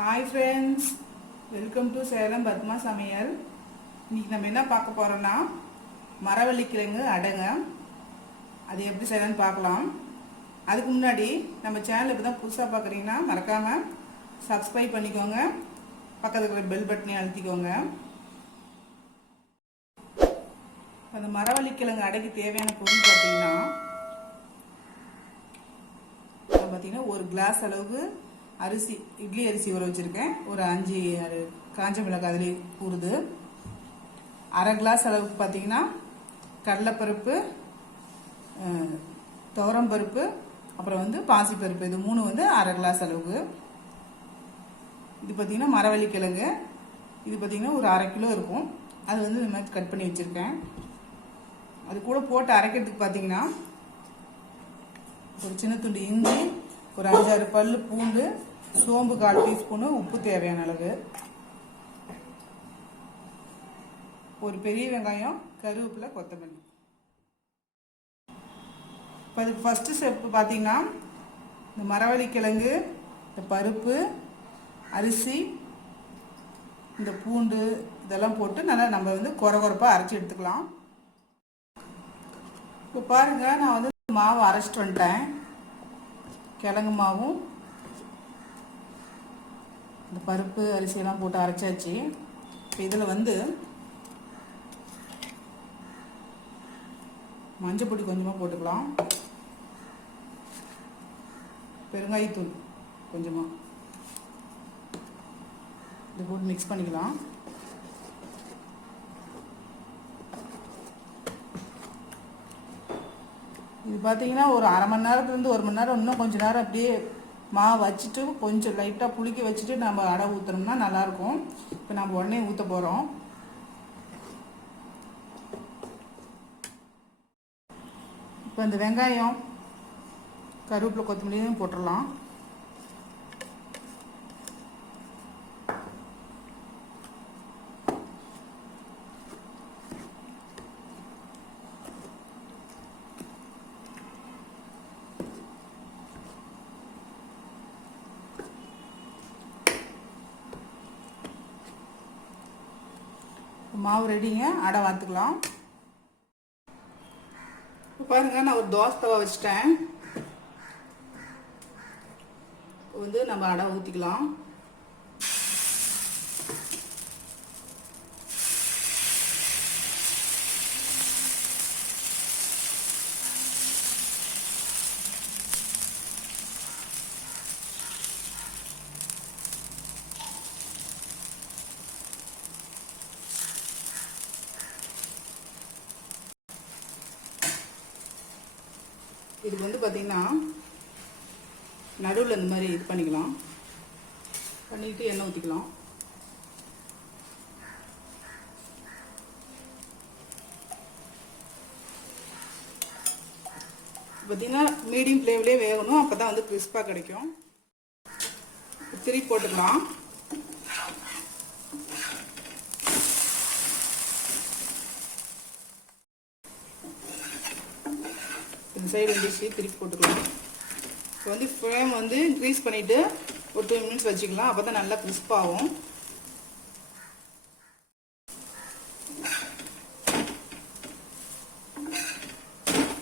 Hi friends, welcome to Salem Padma சமையல். இன்னைக்கு நம்ம என்ன பார்க்க போகிறோன்னா மரவள்ளிக்கிழங்கு அடைங்க. அது எப்படி செய்யலான்னு பார்க்கலாம். அதுக்கு முன்னாடி நம்ம சேனல் இப்போ தான் புதுசாக பார்க்குறீங்கன்னா மறக்காமல் சப்ஸ்கிரைப் பண்ணிக்கோங்க, பக்கத்தில் இருக்கிற பெல் பட்டனையும் அழுத்திக்கோங்க. அந்த மரவள்ளிக்கிழங்கு அடைக்கு தேவையான பொருள் பார்த்தீங்கன்னா ஒரு கிளாஸ் அளவுக்கு அரிசி, இட்லி அரிசி ஊற வச்சுருக்கேன். ஒரு 5-6 காஞ்ச மிளகாய் அதில் ஊறுது. அரை கிளாஸ் அளவுக்கு பார்த்தீங்கன்னா கடலைப்பருப்பு, துவரம்பருப்பு, அப்புறம் பாசிப்பருப்பு, இது 3 அரை கிளாஸ் அளவுக்கு. இது பார்த்தீங்கன்னா மரவள்ளிக்கிழங்கு, இது பார்த்தீங்கன்னா ஒரு 1/2 கிலோ இருக்கும். அது இந்த மாதிரி கட் பண்ணி வச்சுருக்கேன். அது கூட போட்டு அரைக்கிறதுக்கு பார்த்தீங்கன்னா ஒரு சின்ன துண்டு இஞ்சி, ஒரு 5-6 பல்லு பூண்டு, சோம்பு 1/4 டீஸ்பூனு, உப்பு தேவையான அளவு, ஒரு பெரிய வெங்காயம், கருவேப்பிலை, கொத்தமல்லி. இப்போ அதுக்கு ஃபஸ்ட்டு ஸ்டெப்பு பார்த்தீங்கன்னா இந்த மரவள்ளிக்கிழங்கு, இந்த பருப்பு, அரிசி, இந்த பூண்டு இதெல்லாம் போட்டு நல்லா நம்ம கொரகொரப்பாக அரைச்சி எடுத்துக்கலாம். இப்போ பாருங்கள், நான் மாவு அரைச்சிட்டு வந்துட்டேன். கிழங்கு மாவும் இந்த பருப்பு அரிசியெல்லாம் போட்டு அரைச்சாச்சு. இப்போ இதில் மஞ்சள் பொடி கொஞ்சமாக போட்டுக்கலாம், பெருங்காயத்தூள் கொஞ்சமாக இது போட்டு மிக்ஸ் பண்ணிக்கலாம். இது பார்த்தீங்கன்னா ஒரு அரை மணி நேரத்துலேருந்து 1 மணி நேரம், இன்னும் கொஞ்சம் நேரம் அப்படியே மாவு வச்சுட்டு கொஞ்சம் லைட்டாக புளிக்க வச்சுட்டு நம்ம அடை ஊற்றுனோம்னா நல்லாயிருக்கும். இப்போ நம்ம உடனே ஊற்ற போகிறோம். இப்போ இந்த வெங்காயம், கருவேப்பிலை, கொத்தமல்லியும் போட்டுடலாம். மாவு ரெடிங்க, அடை வார்த்துக்கலாம். பாருங்க, நான் ஒரு தோசை தவா வச்சுட்டேன். நம்ம அடை ஊற்றிக்கலாம். இதுக்கு பார்த்தீங்கன்னா நடுவில் இந்த மாதிரி இது பண்ணிக்கலாம். பண்ணிட்டு எண்ணெய் ஊற்றிக்கலாம். பார்த்தீங்கன்னா மீடியம் ஃப்ளேம்லேயே வேகணும், அப்போ தான் கிறிஸ்பாக கிடைக்கும். திருப்பி போட்டுக்கலாம். இந்த சைடு வந்துச்சு, திருப்பி போட்டுக்கலாம். இப்போ ஃப்ளேம் இன்க்ரீஸ் பண்ணிவிட்டு ஒரு 2 மினிட்ஸ் வச்சுக்கலாம். அப்போ தான் நல்லா கிறிஸ்பாகும்.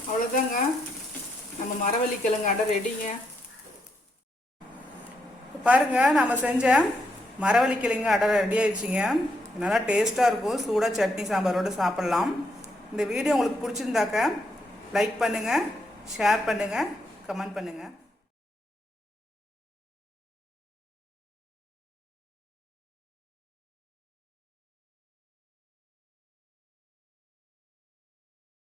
அவ்வளோதாங்க, நம்ம மரவள்ளிக்கிழங்கு அடை ரெடிங்க. இப்போ பாருங்கள், நம்ம செஞ்ச மரவள்ளிக்கிழங்கு அடை ரெடி ஆயிடுச்சுங்க. நல்லா டேஸ்ட்டாக இருக்கும். சூடாக சட்னி சாம்பாரோடு சாப்பிட்லாம். இந்த வீடியோ உங்களுக்கு பிடிச்சிருந்தாக்க லைக் பண்ணுங்கள், ஷேர் பண்ணுங்கள், கமெண்ட் பண்ணுங்கள்.